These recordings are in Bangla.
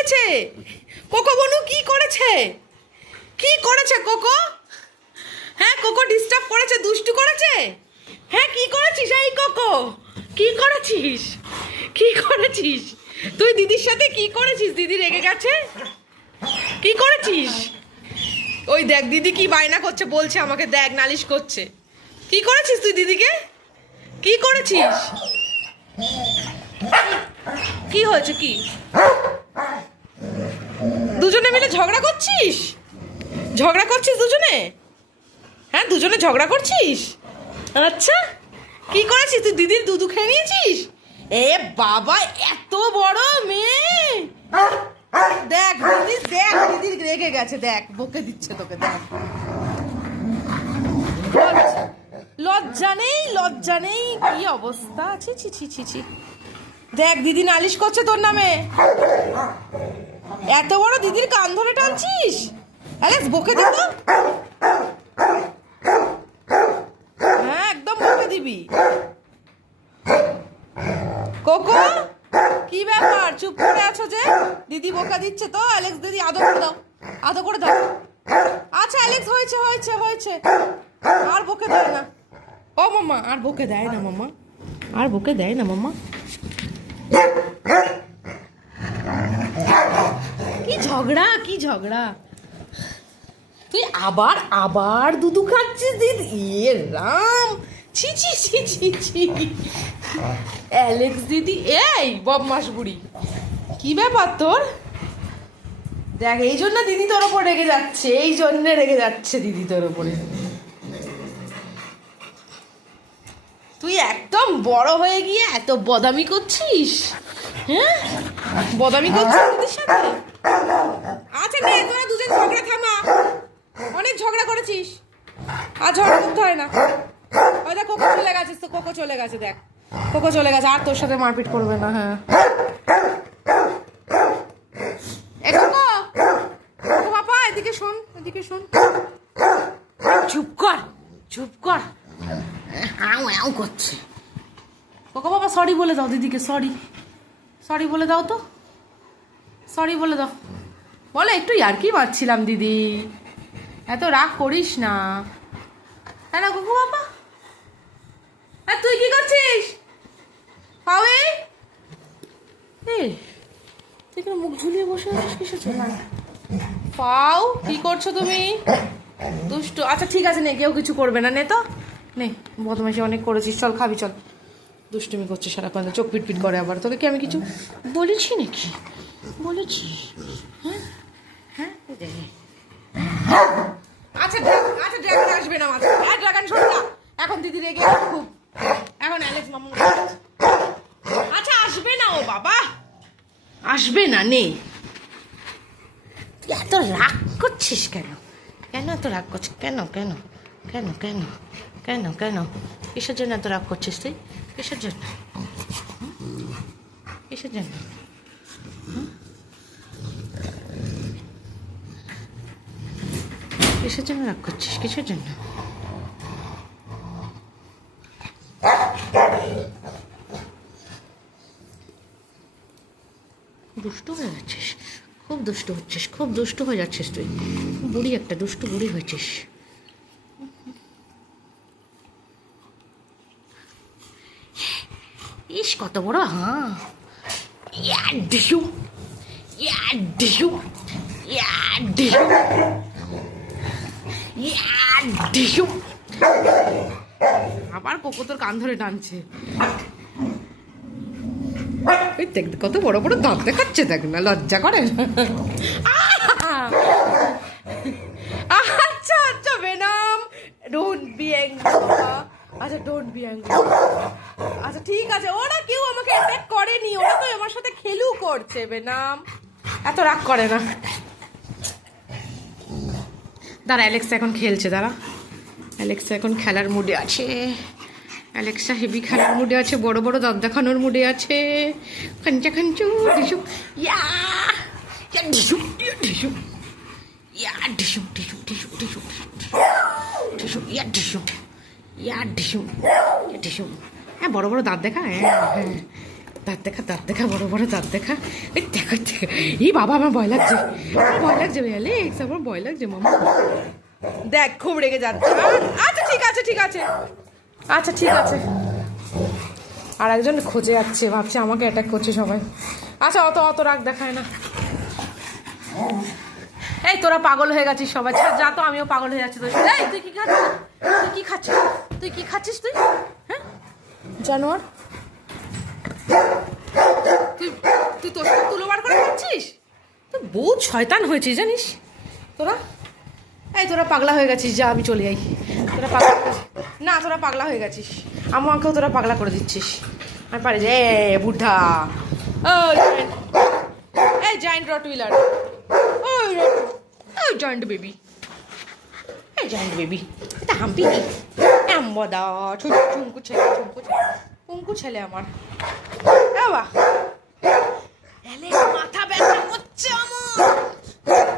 হয়েছে? কোকো বনু কি করেছে? কি করেছে কোকো? হ্যাঁ, কোকো ডিস্টার্ব করেছে, দুষ্টু করেছে। হ্যাঁ, কি করেছিস এই কোকো? কি করেছিস? কি করেছিস তুই? দিদির সাথে কি করেছিস? দিদি রেগে গেছে। কি করেছিস? ওই দেখ দিদি কি বায়না করছে, বলছে আমাকে, দেখ নালিশ করছে। কি করেছিস তুই দিদিকে? কি করেছিস? কি হয়েছে? কি দুজনে মিলে ঝগড়া করছিস? ঝগড়া করছিস দুজনে? হ্যাঁ, দুজনে ঝগড়া করছিস। আচ্ছা, কি করেছিস তুই? দিদির দুধু খেয়ে নিয়েছিস? এ বাবা, এত বড় মেয়ে! দেখ দিদি, দেখ দিদি রেগে গেছে, দেখ বকে দিচ্ছে তোকে, দেখ। লজ্জা নেই, লজ্জা নেই, কি অবস্থা! ছি ছি ছি ছি ছি। দেখ দিদি নালিশ করছে তোর নামে। এত বড় দিদির কান ধরে টানছিস? অ্যালেক্স, বকে দিত। হ্যাঁ, একদম বকে দিবি। কোকো, কি ব্যাপার চুপ করে আছো যে? দিদি বকা দিচ্ছে তো। অ্যালেক্স দিদি আদর করে দাও, আদর করে দাও। আচ্ছা অ্যালেক্স, হয়েছে হয়েছে হয়েছে, আর বকে দেয় না। ও মাম্মা, আর বকে দেয় না মাম্মা, আর বকে দেয় না মাম্মা। কি ঝগড়া, কি ঝগড়া! তুই আবার আবার দুধু খাচ্ছিস দিদি? ইয়ে রাম, ছি ছি ছি ছি ছি। অ্যালেক্স দিদি, এই বদমাস বুড়ি, কি ব্যাপার তোর? দেখ, এই জন্য দিদি তোর ওপর রেগে যাচ্ছে, এই জন্য রেগে যাচ্ছে দিদি তোর ওপরে। তুই একদম বড় হয়ে গিয়ে এত বদামি করছিস? হ্যাঁ, বদামি করছিস দিদির সাথে? আচ্ছা নে, তোরা দুজন ঝগড়া থামা, অনেক ঝগড়া করেছিস, আর ঝগড়া করতে হয় না। ওই দেখ কোকো চলে গেছিস তো, কোকো চলে গেছে, দেখ কোকো চলে গেছে, আর তোর সাথে মারপিট করবে না। হ্যাঁ, এ কোকো, কোকো বাবা এদিকে শোন, এদিকে শোন। চুপ কর, চুপ কর, হাউ হাউ করছে। কোকো বাবা সরি বলে দাও দিদিকে, সরি, সরি বলে দাও তো, সরি বলে দাও। বলে একটু ইয়ার্কি মারছিলাম দিদি, এত রাগ করিস না, তাই না কোকো বাবা? আর তুই কি করছিস পাওয়ে? তুই কেন মুখ ঝুলিয়ে বসে আছিস কিসের জন্য? পাও, কি করছো তুমি? দুষ্টু। আচ্ছা ঠিক আছে, নে, কেউ কিছু করবে না, নে তো, নে, বদমাইশি অনেক করেছিস, চল খাবি, চল। দুষ্টুমি করছে সারাক্ষণ, চোখ পিটপিট করে আবার। তোকে কি আমি কিছু বলেছি নাকি? বলেছি? হ্যাঁ হ্যাঁ, আচ্ছা আচ্ছা, ড্রাগন আসবে না মাঝে। হ্যাঁ, ড্রাগন শোন না, এখন দিদি রেগে আছে খুব, এখন অ্যালেক্স মামু। আচ্ছা আসবে না ও বাবা, আসবে না, নে। তুই এত রাগ করছিস কেন? কেন এত রাগ করছিস? কেন কেন কেন কেন কেন কেন কিসের জন্য এত রাগ করছিস তুই? কিসের জন্য? কিসের জন্য? কিসের জন্য রাগ করছিস? কিসের জন্য? দুষ্টু হয়ে যাচ্ছিস, খুব দুষ্টু হচ্ছিস, খুব দুষ্টু হয়ে যাচ্ছিস তুই। বুড়ি একটা, দুষ্টু বুড়ি হয়েছিস। ইস কত বড়, হ্যাঁ, আবার কোকো তোর কান ধরে টানছে। দেখ কত বড় বড় দাঁত দেখাচ্ছে, দেখ না, লজ্জা করে? আচ্ছা আচ্ছা বেনাম, ডোন্ট বি অ্যাংরি। আচ্ছা ডোন্ট বি অ্যাংরি। আচ্ছা ঠিক আছে, ওরা কেউ আমাকে অ্যাটাক করেনি, ওরা তো আমার সাথে খেলু করছে। বেনাম, এত রাগ করে না। দাঁড়া, অ্যালেক্সা এখন খেলছে, দাঁড়া, অ্যালেক্সা এখন খেলার মুডে আছে। অ্যালেক্সা হেভি খেলার মুডে আছে, বড় বড় দাঁত দেখানোর মুডে আছে। খাঞ্চা খাঞ্চু ঢিসু, ইয়া ঢিসু ঢিসু, ইয়া ঢিসু ঢিসু ঢিসু ঢিসু ঢিসু, ইয়া ঢিসু, ইয়া ঢিসু ঢিসু। হ্যাঁ, বড় বড় দাঁত দেখা। হ্যাঁ হ্যাঁ, দাঁত দেখা বড় বড় দাঁত দেখা। এই দেখা এই বাবা, আমার ভয় লাগছে, ভয় লাগছে অ্যালেক্স, আমার ভয় লাগছে মামা। দেখ খুব রেগে যাচ্ছে। আচ্ছা ঠিক আছে ঠিক আছে, আচ্ছা ঠিক আছে। আর একজন খোঁজে যাচ্ছে, ভাবছে আমাকে অ্যাটাক করছে সবাই। আচ্ছা অত রাগ দেখায় না। এই তোরা পাগল হয়ে গেছিস সবাই, যা তো আমিও পাগল হয়ে যাচ্ছি। এই তুই কি খাচ্ছিস? তুই কি খাচ্ছিস তুই? হ্যাঁ জানোয়ার, তুই তোর সাথে তুলো বার করে খাচ্ছিস? তুই বহুত শয়তান হয়েছিস জানিস তোরা। এই তোরা পাগলা হয়ে গেছিস, যা আমি চলে যাই। তোরা পাগলা না, তোরা পাগলা হয়ে গেছিস, আমাকেও তোরা পাগলা করে দিচ্ছিস। আমি পারি যে বুদ্ধা। এই জায়েন্ট রটউইলার, ওই জায়েন্ট বেবি, এই জায়েন্ট বেবি, এটা হাম্পি এম্বদা চুমকু ছেলে আমার। বাবা মাথা ব্যথা করছে আমার,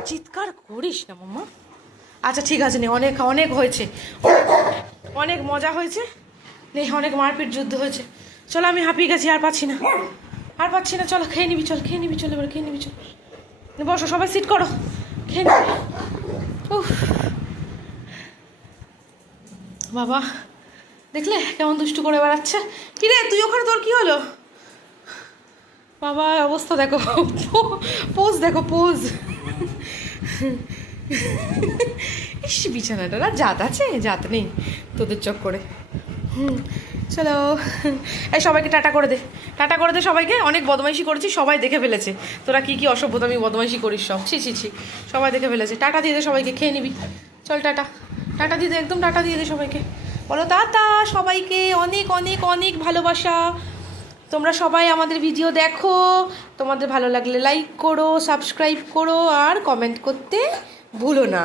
চিৎকার করিস না মামা। আচ্ছা ঠিক আছে নে, অনেক হয়েছে, অনেক মজা হয়েছে নে, অনেক মারপিট যুদ্ধ হয়েছে। চলো আমি হাঁপিয়ে গেছি, আর পাচ্ছি না। চলো খেয়ে নিবি, চল এবার খেয়ে নিবি, চল বসো সবাই, সিট করো, খেয়ে নিবি। উফ বাবা, দেখলে কেমন দুষ্টু করে বেড়াচ্ছে। কি রে তুই ওখানে, তোর কি হলো? বাবা অবস্থা দেখো, পোজ দেখো, পোজ। ইস বিছানাটা না জাত আছে, জাত নেই তোদের চক্করে। চলো এই সবাইকে টাটা করে দে সবাইকে। অনেক বদমাইশি করেছি, সবাই দেখে ফেলেছে তোরা কি অসভ্যতামি বদমাইশি করিস সব। ছি সবাই দেখে ফেলেছে। টাটা দিয়ে দে সবাইকে, খেয়ে নিবি, চল টাটা দিয়ে দে, একদম টাটা দিয়ে দে সবাইকে। বলো টাটা সবাইকে, অনেক ভালোবাসা। তোমরা সবাই আমাদের ভিডিও দেখো, তোমাদের ভালো লাগলে লাইক করো, সাবস্ক্রাইব করো, আর কমেন্ট করতে ভুলো না।